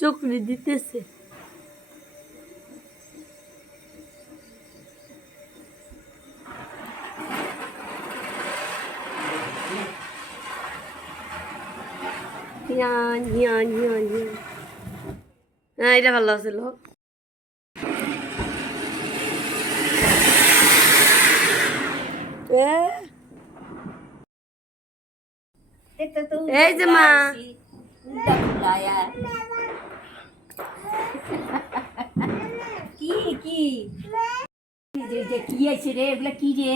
চকরি দিতেছে। হ্যাঁ, এটা ভালো আছিল। এই যে মা কি কি কি আছে রে? এগুলা কি রে?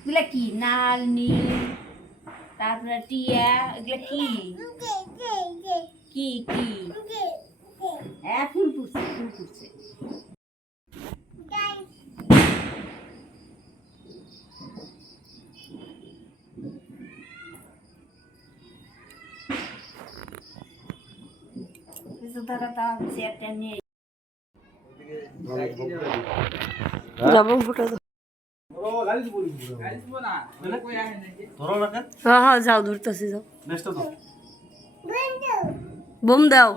এগুলা কি? নাল নীল, তারপরে টিয়া, এগুলা কি কি কি? ফুল ফুটছে, ফুল ফুটছে। যাবো ফুটা দাও। হ্যাঁ হ্যাঁ, যাও ধরতেছি, যাও বোম দাও।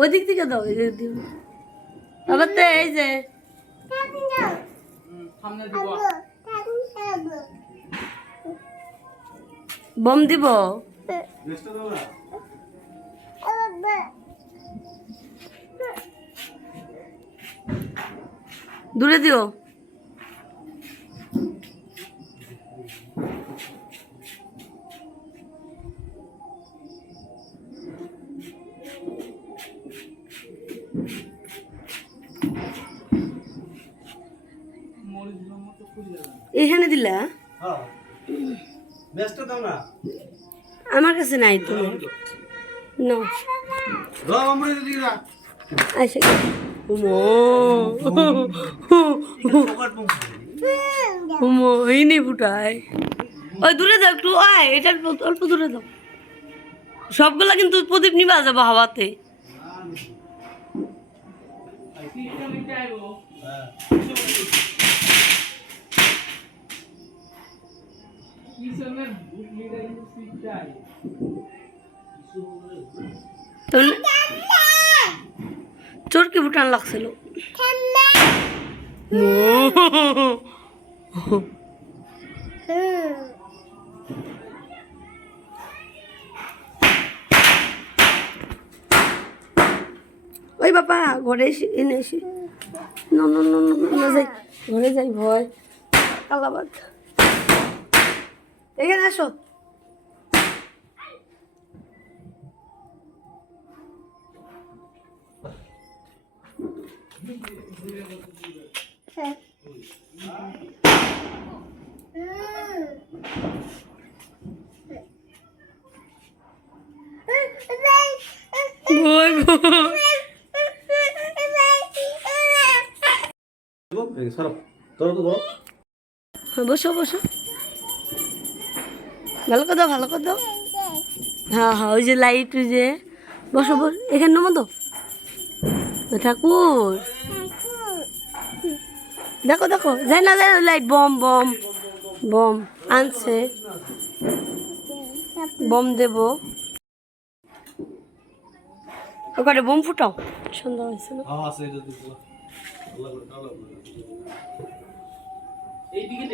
ওই দিক থেকে দাও, এই দিক দিয়ে। আবার তো এই যে বোম দিব। দূরে দিও। এখানে দিলা? আমার কাছে নাই তো। ফুটায় ওই দূরে দাও একটু, আয় এটা অল্প দূরে দাও। সবগুলা কিন্তু প্রদীপ নিবা যাবো হাওয়াতে। চোরকি ফুটান লাগছিল। ওই বাবা ঘরে এনে এসে যাই, ঘরে যাই, ভয় কালাবাদ। এখানে আসো। বসো বসো, ভালো করে দাও, ভালো করে দাও। হ্যাঁ হ্যাঁ, ওই যে লাইট, ওই যে বসো বস, এখানে নমো দাও। ঠাকুর দেখো দেখো, যাই না যাই, লাইট বম বম বম আনছে, বম দেব। ওখানে বোম ফুটাও, সুন্দর হয়েছে না? এইদিকে